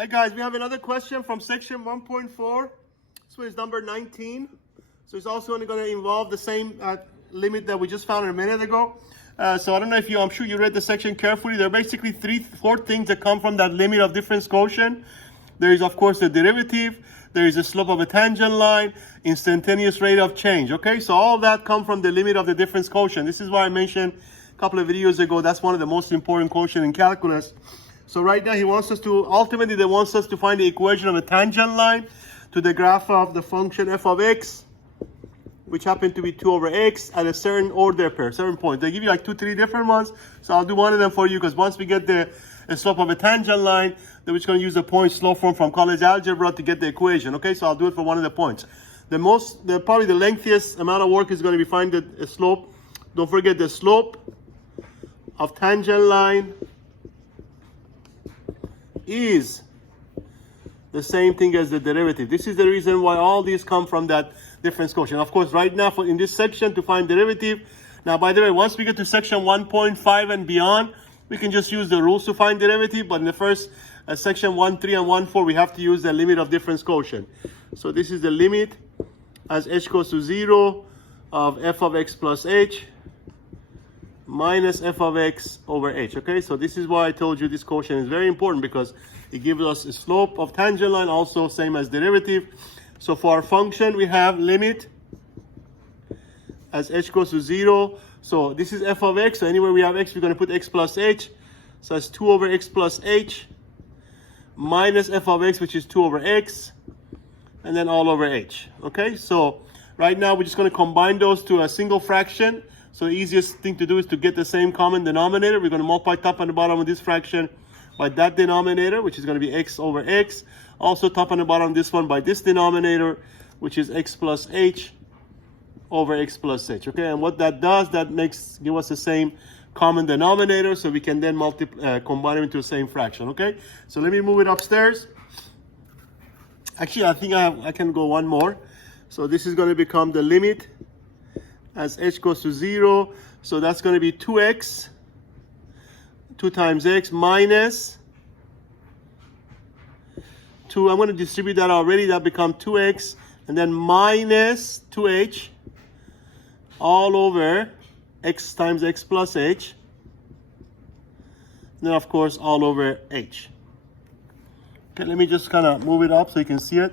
Hi guys, we have another question from section 1.4. This one is number 19. So it's also only going to involve the same limit that we just found a minute ago. So I don't know if I'm sure you read the section carefully. There are basically four things that come from that limit of difference quotient. There is, of course, the derivative. There is the slope of a tangent line, instantaneous rate of change. Okay, so all that come from the limit of the difference quotient. This is why I mentioned a couple of videos ago, that's one of the most important quotient in calculus. So right now he wants us to, ultimately they wants us to find the equation of a tangent line to the graph of the function f of x, which happen to be 2 over x at a certain order pair, certain point. They give you like 2-3 different ones. So I'll do one of them for you, because once we get the slope of a tangent line, then we're just going to use the point slope form from college algebra to get the equation. Okay, so I'll do it for one of the points. Probably the lengthiest amount of work is going to be find the slope. Don't forget the slope of tangent line is the same thing as the derivative. This is the reason why all these come from that difference quotient. Of course, right now in this section to find derivative. Now, by the way, once we get to section 1.5 and beyond, we can just use the rules to find derivative. But in the first section 1.3 and 1.4, we have to use the limit of difference quotient. So this is the limit as h goes to 0 of f of x plus h minus f of x over h. Okay, so this is why I told you this quotient is very important, because it gives us a slope of tangent line, also same as derivative. So for our function, we have limit as h goes to 0. So this is f of x. So anywhere we have x, we're going to put x plus h. So that's 2 over x plus h minus f of x, which is 2 over x, and then all over h. Okay, so right now we're just going to combine those to a single fraction. So the easiest thing to do is to get the same common denominator. We're going to multiply top and the bottom of this fraction by that denominator, which is going to be x over x. Also top and the bottom of this one by this denominator, which is x plus h over x plus h. Okay, and what that does, give us the same common denominator, so we can then combine them into the same fraction. Okay, so let me move it upstairs. Actually, I think I can go one more. So this is going to become the limit as h goes to 0. So that's going to be 2x, 2 times x minus 2. I'm going to distribute that already. That becomes 2x, and then minus 2h all over x times x plus h. And then, of course, all over h. Okay, let me just kind of move it up so you can see it.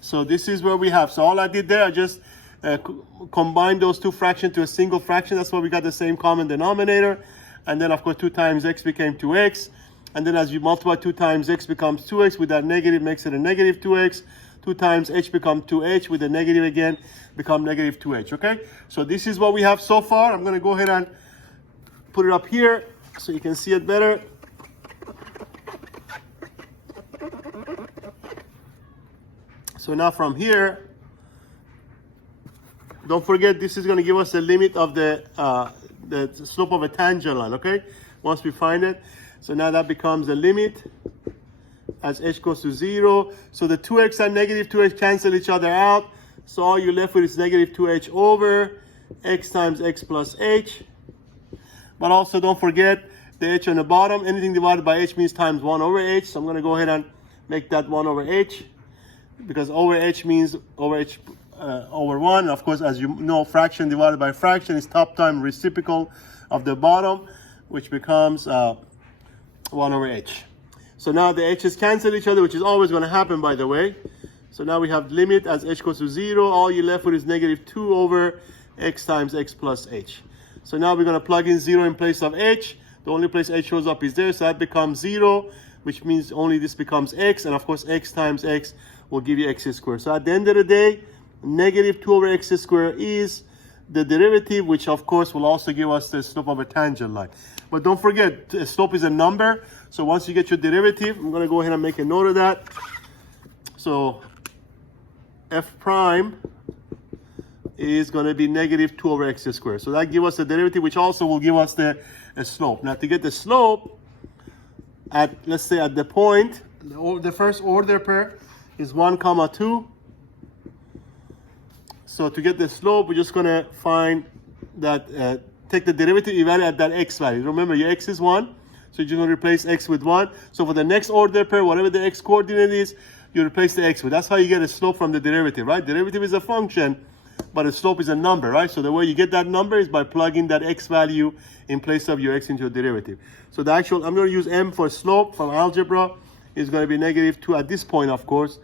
So this is where we have. So all I did there, I just combined those two fractions to a single fraction. That's why we got the same common denominator. And then, of course, 2 times x became 2x. And then as you multiply 2 times x becomes 2x. With that negative makes it a negative 2x. 2 times h becomes 2h. With the negative again, become negative 2h. Okay? So this is what we have so far. I'm going to go ahead and put it up here so you can see it better. So now from here, don't forget this is going to give us the limit of the slope of a tangent line, okay? Once we find it. So now that becomes the limit as h goes to 0. So the 2x and negative 2h cancel each other out. So all you're left with is negative 2h over x times x plus h. But also don't forget the h on the bottom. Anything divided by h means times 1 over h. So I'm going to go ahead and make that 1 over h. Because over h means over h over 1. Of course, as you know, fraction divided by fraction is top time reciprocal of the bottom, which becomes 1 over h. So now the h's cancel each other, which is always going to happen, by the way. So now we have limit as h goes to 0. All you're left with is negative 2 over x times x plus h. So now we're going to plug in 0 in place of h. The only place h shows up is there, so that becomes 0, which means only this becomes x. And of course, x times x will give you x squared. So at the end of the day, negative 2 over x squared is the derivative, which of course will also give us the slope of a tangent line. But don't forget, the slope is a number. So once you get your derivative, I'm going to go ahead and make a note of that. So f prime is going to be negative 2 over x squared. So that gives us the derivative, which also will give us the slope. Now to get the slope at, let's say at the point, the first order pair is 1, 2. So to get the slope, we're just going to find that, take the derivative, evaluate at that x value. Remember, your x is 1. So you're going to replace x with 1. So for the next order pair, whatever the x coordinate is, you replace the x with. That's how you get a slope from the derivative, right? Derivative is a function, but a slope is a number, right? So the way you get that number is by plugging that x value in place of your x into a derivative. So the actual, I'm going to use m for slope from algebra, is going to be -2 at this point, of course.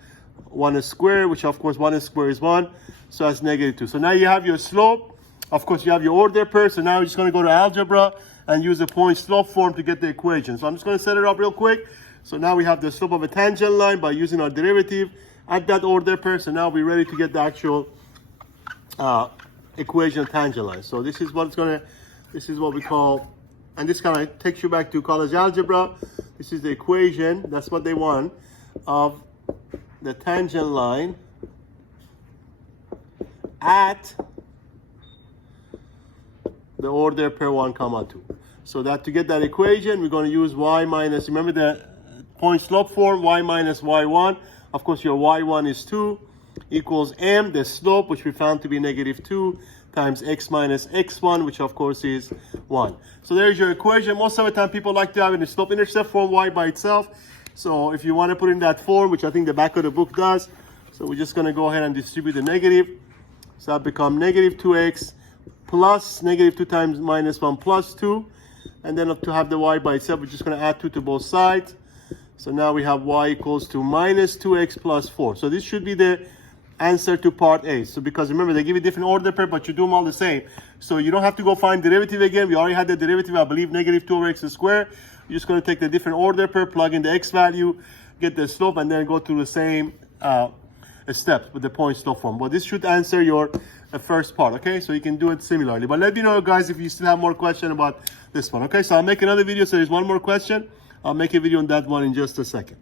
1 squared, which of course 1 squared is 1, so that's -2. So now you have your slope. Of course, you have your order pair, so now you're just going to go to algebra and use the point slope form to get the equation. So I'm just going to set it up real quick. So now we have the slope of a tangent line by using our derivative at that order pair. So now we're ready to get the actual equation of tangent line. So this is what we call, and this kind of takes you back to college algebra. This is the equation, that's what they want, of the tangent line at the order pair 1, 2. So that to get that equation, we're going to use y minus, remember the point slope form, y minus y1. Of course, your y1 is 2 equals m, the slope, which we found to be -2, times x minus x1, which of course is 1. So there's your equation. Most of the time, people like to have it in the slope-intercept form, y by itself. So if you want to put in that form, which I think the back of the book does, so we're just going to go ahead and distribute the negative. So that becomes -2x plus -2 times -1 plus 2. And then to have the y by itself, we're just going to add 2 to both sides. So now we have y equals to -2x plus 4. So this should be the answer to part A. So because remember, they give you different order pair, but you do them all the same. So you don't have to go find derivative again. We already had the derivative, I believe, -2x squared. You're just going to take the different order pair, plug in the x value, get the slope, and then go through the same steps with the point slope form. But this should answer your first part, okay? So you can do it similarly. But let me know, guys, if you still have more question about this one, okay? So I'll make another video. So there's one more question. I'll make a video on that one in just a second.